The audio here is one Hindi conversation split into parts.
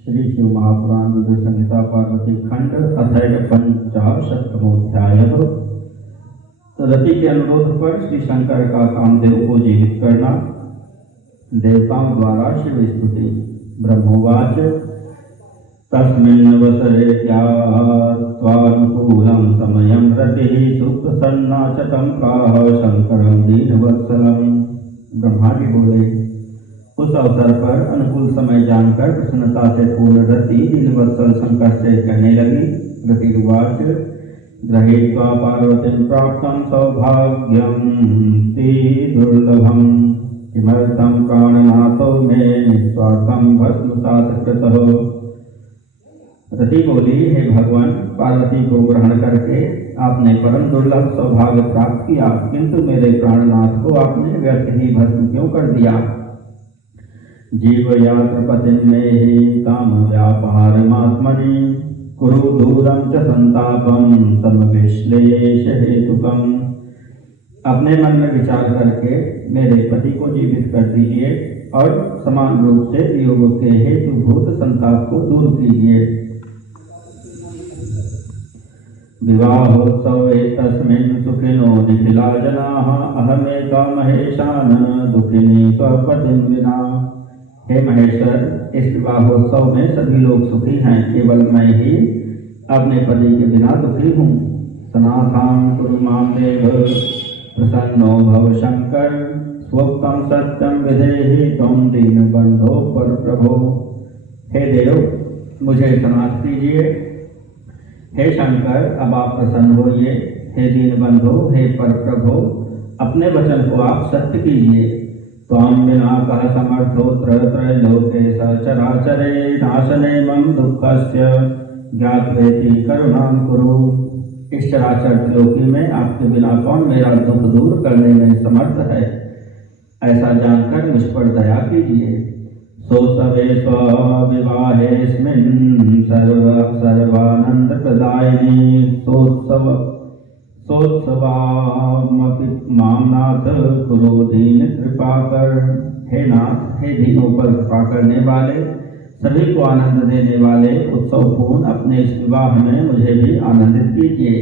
श्री शिव महापुराण रुद्र संहिता पार्वती खंड अध्याय 50 रति के अनुरोध पर श्री शंकर का कामदेव को जीवित करना। देवताओं द्वारा शिव स्तुति। ब्रह्मोवाच तस्मिन्नवसरे ज्ञात्वानुकूलं समयं रतिः सुप्रसन्ना च तं प्राह शंकरं दीनवत्सलम्। ब्रह्मा जी बोले, उस अवसर पर अनुकूल समय जानकर प्रसन्नता से पूर्ण रति दीनवत्सल शंकर से कहने लगी। रतिर्वाच गृहीत्वा पार्वतीं प्राप्तं सौभाग्यं ते दुर्लभं किमर्थं प्राणनाथो मे निस्वार्थं भस्मसात् कृतः। रति बोली, हे भगवान, पार्वती को ग्रहण करके आपने परम दुर्लभ सौभाग्य प्राप्त किया, किंतु मेरे प्राणनाथ को आपने व्यर्थ ही भस्म क्यों कर दिया। जीवयात्रपतिं मे काम व्यापारमात्मनि कुरु दूरं च संतापं समविश्लेष हेतुकम्। अपने मन में विचार करके मेरे पति को जीवित कर दीजिए और समान रूप से वियोग के हेतुभूत संताप को दूर कीजिए। विवाहोत्सवे तस्मिन् सुखिनो निखिला जनाः अहमेका महेशानन दुखिनी स्वपतिं विना। हे महेश्वर, इस विवाहोत्सव में सभी लोग सुखी हैं, केवल मैं ही अपने पति के बिना दुखी हूँ। सनाथां कुरु मां देव प्रसन्नो भव शंकर स्वोक्तं सत्यं विधेहि त्वं दीनबन्धो पर प्रभो। हे देव, मुझे सनाथ कीजिए। हे शंकर, अब आप प्रसन्न होइए। हे दीनबंधो, हे पर प्रभो, अपने वचन को आप सत्य कीजिए। त्वां विना कः समर्थो त्रयलोके सचराचरे नाशने मम दुःखस्य ज्ञात्वेति करुणां कुरु। इस चराचर त्रिलोकी में आपके बिना कौन मेरा दुख दूर करने में समर्थ है, ऐसा जानकर मुझ पर दया कीजिए। सोत्सवे स्वविवाहेऽस्मिन् सर्वानंद प्रदायिनी सोत्सवामपि मां नाथ कुरु दीन कृपाकर। हे नाथ, हे दीनों पर कृपा करने वाले, सभी को आनंद देने वाले उत्सवपूर्ण अपने इस विवाह में मुझे भी आनंदित कीजिए।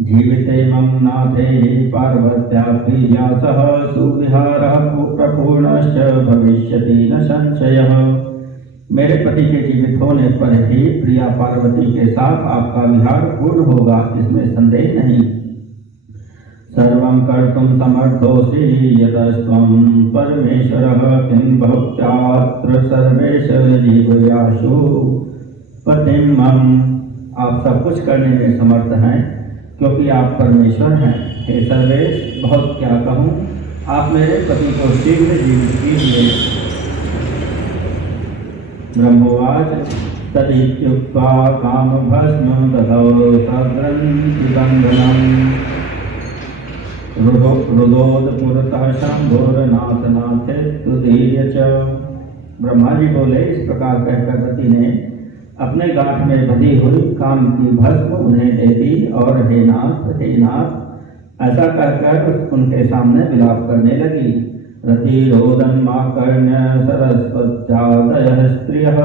जीविते मम नाथे पार्वत्या प्रिया सह सुविहारः प्रपूर्णश्च भविष्यति न संशयः। मेरे पति के जीवित होने पर ही प्रिया पार्वती के साथ आपका विहार पूर्ण होगा, इसमें संदेह नहीं। सर्वं कर्तुं समर्थोऽसि यतस्त्वं परमेश्वरः किं भक्त्यात्र सर्वेश जीवयाशु पतिं मम। आप सब कुछ करने में समर्थ हैं, क्योंकि आप परमेश्वर हैं। हे सर्वेश, बहुत क्या कहूँ, आप मेरे पति को शीघ्र जीवित कीजिए। ब्रह्मोवाच तदित्युक्त्वा कामभस्मं ददौ सग्रन्थिबन्धनम् रुदोदपुरतः शंभोरनाथनाथेत्युदीर्य च। ब्रह्मा जी बोले, इस प्रकार कहकर रति ने अपने गांठ में बंधी हुई काम की भस्म उन्हें दे दी और हे नाथ, ऐसा कहकर उनके सामने विलाप करने लगी। रतिरोदन्माकर्ण्य सरस्वत्यादयः स्त्रियः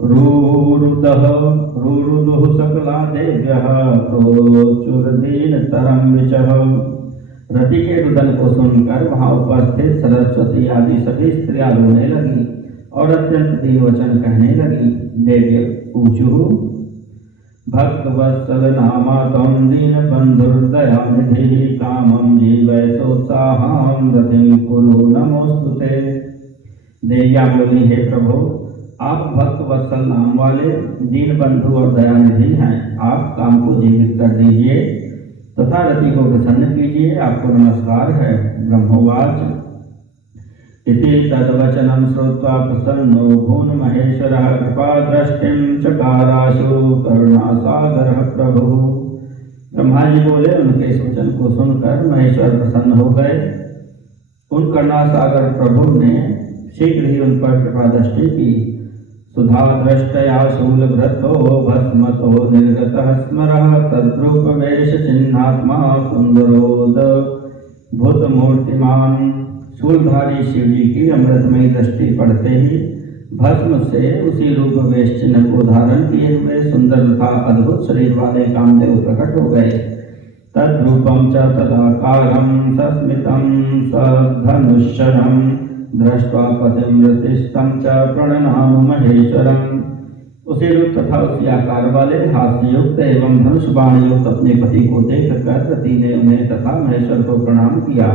रुरुदुः सकला देव्यः प्रोचुर्दीनतरं विचः। रति के रुदन को सुनकर वहां उपस्थित सरस्वती आदि सभी स्त्रियां रोने लगी और अत्यंत दीनवचन कहने लगी। देव्य ऊचु भक्तवत्सल नामा त्वं दीनबन्धुर्दयानिधिः कामं जीवयसोत्साहां रतिं कुरु नमोस्तुते। देव्या बोली, हे प्रभु, आप भक्त वत्सल नाम वाले दीन बंधु और दयानिधि हैं। आप काम को जीवित कर दीजिए तथा रति को प्रसन्न कीजिए, आपको नमस्कार है। ब्रह्मोवाच इति तद्वचनं श्रुत्वा प्रसन्नो भून् महेश्वरः कृपादृष्टिं चकाराशु करुणासागरः प्रभुः। ब्रह्मा जी बोले, उनके इस वचन को सुनकर महेश्वर प्रसन्न हो गए। उन करुणासागर प्रभु ने शीघ्र ही उन पर कृपा दृष्टि की। सुधा दृष्टया शूलभृतो भस्मतो निर्गतः स्मरः तद्रूपवेश चिन्हात्मा सुंदरोद्भुत मूर्तिमान। शूलधारी शिव जी की अमृतमयी दृष्टि पड़ते ही भस्म से उसी रूप वेश चिन्ह को धारण किए हुए सुंदर तथा अद्भुत शरीर वाले कामदेव प्रकट हो गए। तद्रूपम च तदाकारं सस्मितं सधनुष्यरं दृष्ट्वा पतिमृतिष्ठं च प्रणनाम महेश्वरम्। उसी रूप तथा उसी आकार वाले हास्ययुक्त एवं धनुष बाण युक्त अपने पति को देखकर रति ने उन्हें तथा महेश्वर को प्रणाम किया।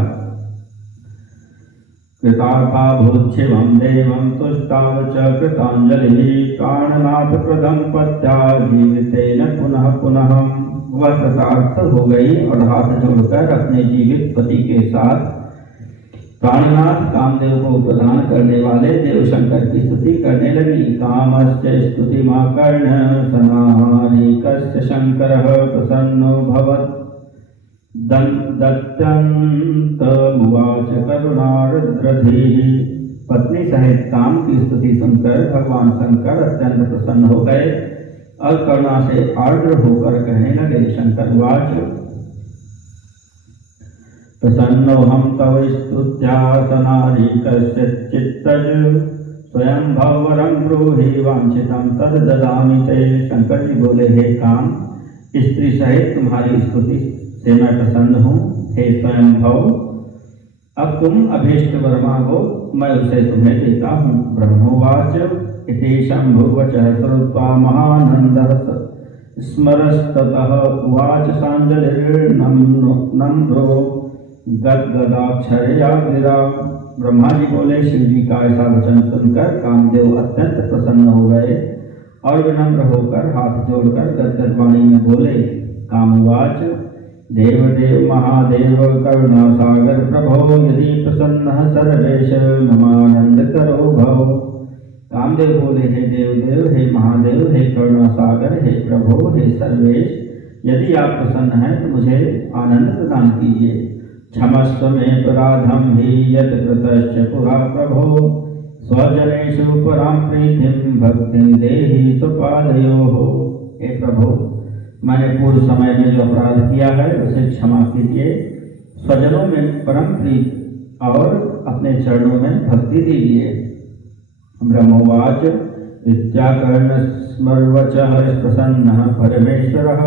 कृतार्था भूच्छिवं देवं तुष्टाव च कृतांजलि प्राणनाथ प्रदं पत्या जीवितेन पुनः पुनः। वह कृतार्थ हो गई और हाथ जोड़कर अपने जीवित पति के साथ प्राणनाथ कामदेव को प्रदान करने वाले देव शंकर की स्तुति करने लगी। कामस्य स्तुतिमाकर्ण सनारिकस्य शंकरः प्रसन्नो भवत् दत्यन्तमुवाच करुणार्द्रधीः। पत्नी सहित काम की स्तुति सुनकर भगवान शंकर अत्यंत प्रसन्न हो गए और करुणा से आर्द्र होकर कहने लगे। शंकर वाच प्रसन्नोऽहं तव स्तुत्या सनारिकस्य चित्तज स्वयं भवरं ब्रूहि वांछितं तद ददामि ते। शंकर जी बोले, हे काम, स्त्री सहित तुम्हारी स्तुति से मैं प्रसन्न हूँ। हे स्वयं भव, अब तुम अभीष्ट वर मांगो, मैं उसे तुम्हें देता हूँ। ब्रह्मोवाच इति शंभुवचः श्रुत्वा महानन्दः स्मरस्ततः उवाच सांजलिर्नम्रो गदगदाक्षरया गिरा। ब्रह्मा जी बोले, शिव जी का ऐसा वचन सुनकर कामदेव अत्यंत प्रसन्न हो गए और विनम्र होकर हाथ जोड़कर गदगद वाणी में बोले। कामवाच देवदेव महादेव करुणा सागर प्रभो यदि प्रसन्न सर्वेश ममानंद करो भव। कामदेव बोले, हे देवदेव, हे महादेव, हे करुणा सागर, हे प्रभो, हे सर्वेश, यदि आप प्रसन्न हैं तो मुझे आनंद प्रदान कीजिए। क्षमस्व मे अपराधं हि यत् कृतश्च पुरा प्रभो स्वजनेषु परां प्रीतिं भक्तिं देहि स्वपादयोः। हे प्रभु, मैंने पूर्व समय में जो अपराध किया है उसे क्षमा कीजिए। स्वजनों में परम प्रीत और अपने चरणों में भक्ति दीजिए। ब्रह्मोवाच इत्याकर्ण स्मरवचः प्रसन्नः परमेश्वरः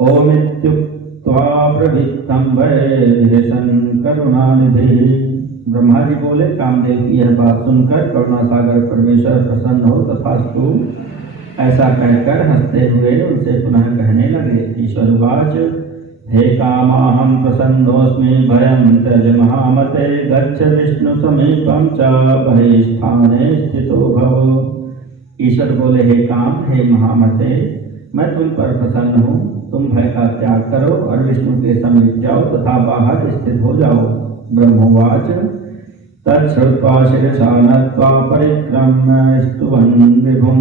ओमित्युक्त्वा प्रवृत्तं वैदेशं करुणानिधिः। ब्रह्मा जी बोले, कामदेव की यह बात सुनकर करुणा सागर परमेश्वर प्रसन्न हो तथास्तु ऐसा कहकर हंसते हुए उनसे पुनः कहने लगे। ईश्वरवाच हे कामाहं प्रसन्नोऽस्मि भयं त्यज महामते गच्छ विष्णु समीपं च बहिस्थाने स्थितो भव। ईश्वर बोले, हे काम, हे महामते, मैं तुम पर प्रसन्न हूँ। तुम भय का त्याग करो और विष्णु के समीप जाओ तथा बाहर स्थित हो जाओ। ब्रह्मोवाच तच्छ्रुत्वा शिरसा नत्वा परिक्रम्य स्तुवन् विभुं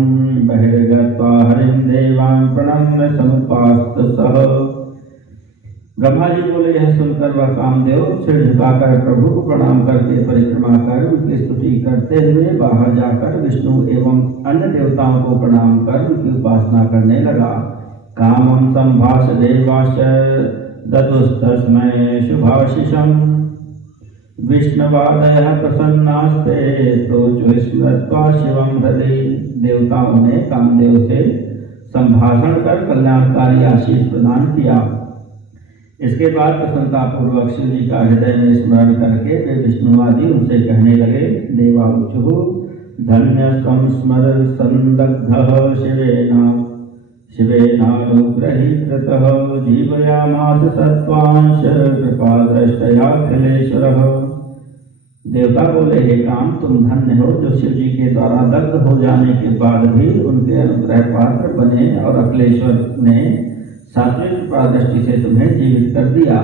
बहिर्गत्वा हरिं देवान् प्रणम्य समुपास्त सः। ब्रह्मा जी बोले, यह सुनकर वह कामदेव सिर झुकाकर प्रभु को प्रणाम करके परिक्रमा कर उनकी स्तुति करते हुए बाहर जाकर विष्णु एवं अन्य देवताओं को प्रणाम कर उनकी उपासना करने लगा। कामं संभाष देवाश्च दतुस्तस्मै शुभाशिषम् विष्णुवादयः प्रसन्नास्ते प्रोचु स्मृत्वा शिवं हृदि। देवताओं ने कामदेव से संभाषण कर कल्याणकारी आशीष प्रदान किया। इसके बाद प्रसन्नता पूर्वक शिव जी का हृदय में स्मरण करके वे विष्णुवादी उनसे कहने लगे। देवावुचुः धन्यस्त्वं स्मर संदग्धः शिवेनानुग्रहीकृतः जीवयामास सत्त्वांश कृपादृष्टयाखिलेश्वरः। देवता बोले, हे काम, तुम धन्य हो जो शिव जी के द्वारा दग्ध हो जाने के बाद भी उनके अनुग्रह पात्र बने और अखिलेश्वर ने सात्विक कृपा दृष्टि से तुम्हें जीवित कर दिया।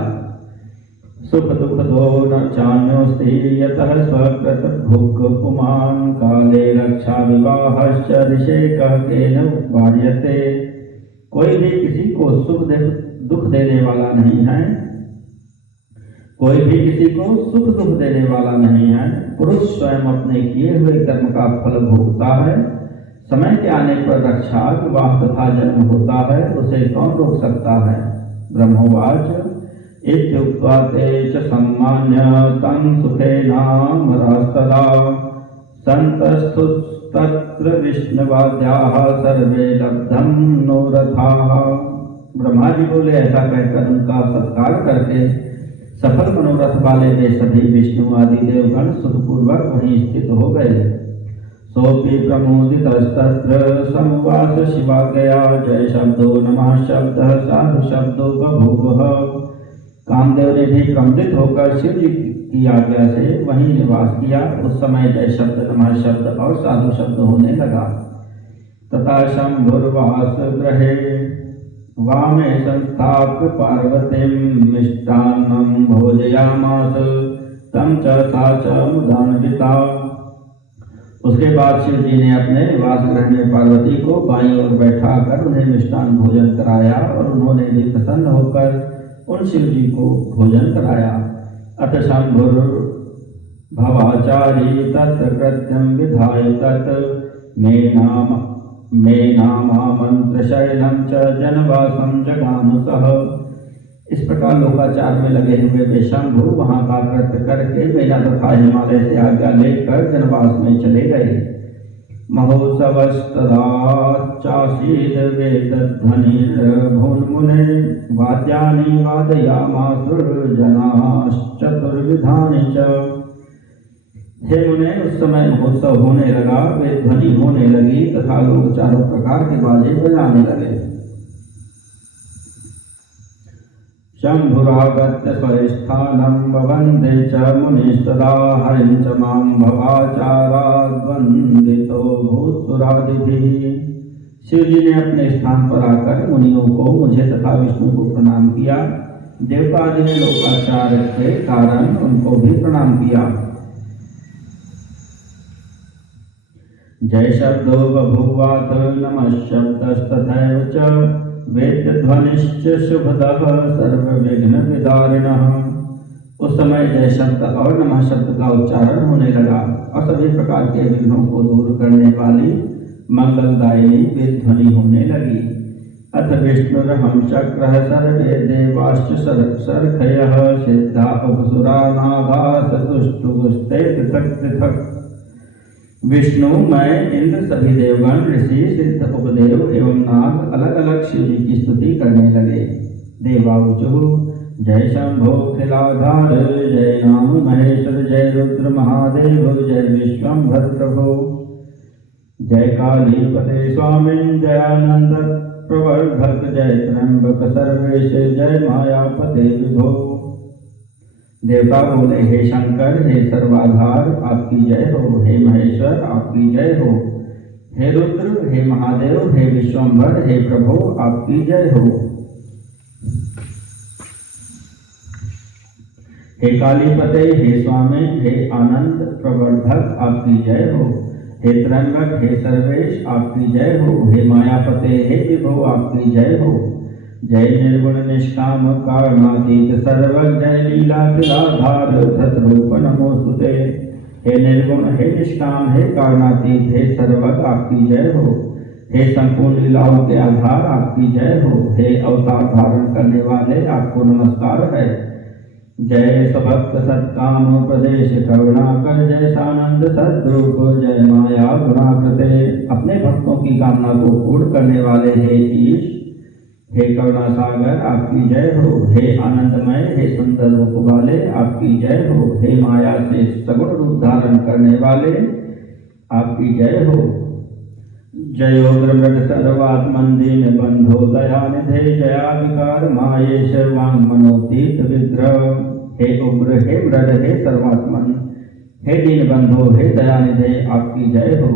सुख दुख दो न चान्योस्ति यतः स्वकृत भुक् पुमान् काले रक्षा विवाहश्च ऋषेकः केन वार्यते। कोई भी किसी को दुख देने वाला नहीं है, कोई भी किसी को सुख दुख देने वाला नहीं है। पुरुष स्वयं अपने किए हुए कर्म का फल भोगता है। समय के आने पर रक्षा विवाह तथा जन्म होता है, उसे कौन रोक सकता है। ब्रह्मोवाच इत्युक्त्वा ते च सम्मान्य तं सुखेनामरास्तदा संतस्तुस्तत्र विष्णुवाद्याः सर्वे लब्धं मनोरथाः। ब्रह्मा जी बोले, ऐसा कहकर उनका सत्कार करके सफल मनोरथ वाले वे सभी विष्णु आदि देवगण सुखपूर्वक वहीं स्थित हो गए। सोपि प्रमोदितस्तत्र समुवास शिवाज्ञया जय शब्दो नमः शब्दः साधु शब्दो बभूवः। कामदेव ने भी प्रमुदित होकर शिव जी की आज्ञा से वहीं निवास किया। उस समय जय शब्द नमः शब्द और साधु शब्द होने लगा। तथा शंभुर्वास ग्रहे वामे संस्थाप्य पार्वतीं मिष्टान्नं भोजयामास तं च सा च मुदान्विता। उसके बाद शिव जी ने अपने वास गृह में पार्वती को बाईं ओर बैठाकर उन्हें मिष्टान भोजन कराया और उन्होंने भी प्रसन्न होकर उन शिव जी को भोजन कराया। अथ शंभुर भवाचारी तत्कृत्यं विधाय तत् मे नामामंत्र शैलं च जनवासं जगानुसः। इस प्रकार लोकाचार में लगे हुए वे शंभु वहां का कृत्य करके मेला तथा हिमालय से आज्ञा लेकर जनवास में चले गए। महोत्सवस्तदा चासीद वेदध्वनिर्भुन्मुने वाद्यानि वादयामासुर्जनाश्चतुर्विधानि च। हे मुने, उस समय महोत्सव होने लगा, वे ध्वनि होने लगी तथा लोग चारों प्रकार के बाजे बजाने लगे। शंभुरागत्य स्वस्थानं ववन्दे च मुनिस्तदा हरिं च मां भवाचाराद्वन्दितो भूत्सुरादिभिः। शिव जी ने अपने स्थान पर आकर मुनियों को, मुझे तथा विष्णु को प्रणाम किया। देवता आदि ने लोकाचार के कारण उनको भी प्रणाम किया। जय शब्दो बभूवाथ नमः शब्दस्तथैव च वेदध्वनिश्च शुभदः सर्वविघ्न विदारिणः। उस समय जय शब्द और नमः शब्द का उच्चारण होने लगा और सभी प्रकार के विघ्नों को दूर करने वाली मंगलदायिनी वेदध्वनि होने लगी। अथ विष्णुरहं चक्रः सर्वे देवाश्च सर्खयः सिद्धा उपसुरा नागा चतुष्टुगुस्ते पृथक् पृथक्। विष्णु, मैं, इंद्र, सभी देवगण, ऋषि, सिद्ध, उपदेव एवं नाग अलग अलग शिव जी की स्तुति करने लगे। देवाऊचु जय शंभो खिलाधार, जय नाम महेश्वर, जय रुद्र महादेव, जय विश्वंभर प्रभो, जय कालीपते स्वामिन्, जयानंद प्रवर्धक, जय त्र्यंबक सर्वेश, जय मायापते विभो। देवता बोले, हे शंकर, हे सर्वाधार, आपकी जय हो। हे महेश्वर, आपकी जय हो। हे रुद्र, हे महादेव, हे विश्वंभर, हे प्रभो, आपकी जय हो। हे कालीपते, हे स्वामी, हे आनंद प्रवर्धक, आपकी जय हो। हे त्र्यंबक, हे सर्वेश, आपकी जय हो। हे मायापते, हे विभो, आपकी जय हो। जय निर्गुण निष्काम कारणातीत सर्वज्ञ, जय लीला तिलाधार धृतरूप नमोस्तुते। हे निर्गुण, हे निष्काम, हे कारणातीत, हे सर्वज्ञ, आपकी जय हो। हे संपूर्ण लीलाओं के आधार, आपकी जय हो। हे अवतार धारण करने वाले, आपको नमस्कार है। जय सभक्त सत्काम प्रदेश करुणाकर, जय सानंद सद्रूप, जय माया गुणाकृते। अपने भक्तों की कामना को पूर्ण करने वाले हे ईश, हे करुणा सागर, आपकी जय हो। हे आनंदमय, हे सुंदर रूप वाले, आपकी जय हो। हे माया से सगुण रूप धारण करने वाले, आपकी जय हो। जयोग्र मृग सर्वात्मन दीन बंधो दयानिधे, जया विकार मायेश वांग मनोतीत विग्रह। हे उग्र, हे मृग, हे सर्वात्मन, हे दीन बंधो, हे दयानिधे, आपकी जय हो।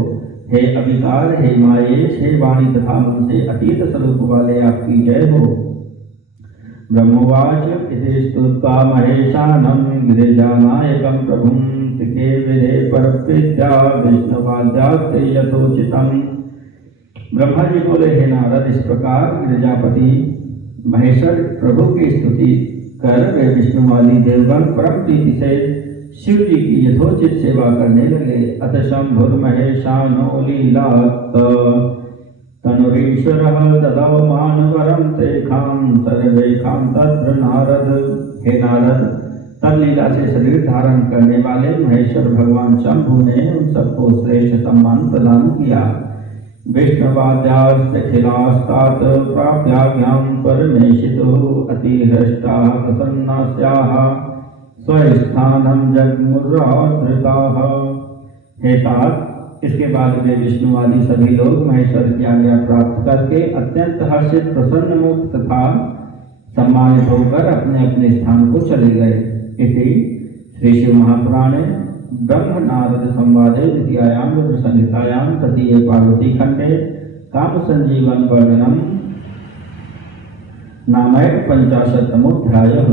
हे अविकार, हे मायेश, हे वाणी तथा मन से अतीत स्वरूप वाले, आपकी जय हो। ब्रह्मवाच इति स्तुत्वा महेशानं गिरिजानायकं प्रभुं सिके विदे परप्रीत्या विष्णुवाद्यास्ते यथोचितम्। ब्रह्मा जी बोले, हे नारद, इस प्रकार गिरिजापति महेश्वर प्रभु की स्तुति कर वे विष्णु आदि देवगण परम प्रीति से शिव जी की यथोचित सेवा करने लगे। अथ शंभुर महेशानो लीलात् तनुरीश्वरः ददौ मानवरं तेषां सर्वेषां तत्र नारद। हे नारद, तब लीला से शरीर धारण करने वाले महेश्वर भगवान शंभु ने उन सबको श्रेष्ठ सम्मान प्रदान किया। विष्णुवाद्यास्तात् प्राप्याज्ञां परमेशितो अतिहृष्टाः प्रसन्नास्याः स्वस्थानं जग्मुराधृताः। हे तात, इसके बाद वे विष्णुवादी सभी लोग महेश्वर की आज्ञा प्राप्त करके अत्यंत हर्षित, प्रसन्न मुक्त तथा सम्मानित होकर अपने अपने स्थान को चले गए। इति श्री शिव महापुराणे ब्रह्म नारद संवादे द्वितीयायां रुद्र संहितायां तृतीये पार्वती खंडे काम संजीवन वर्णनम नामैक 50तमोऽध्यायः।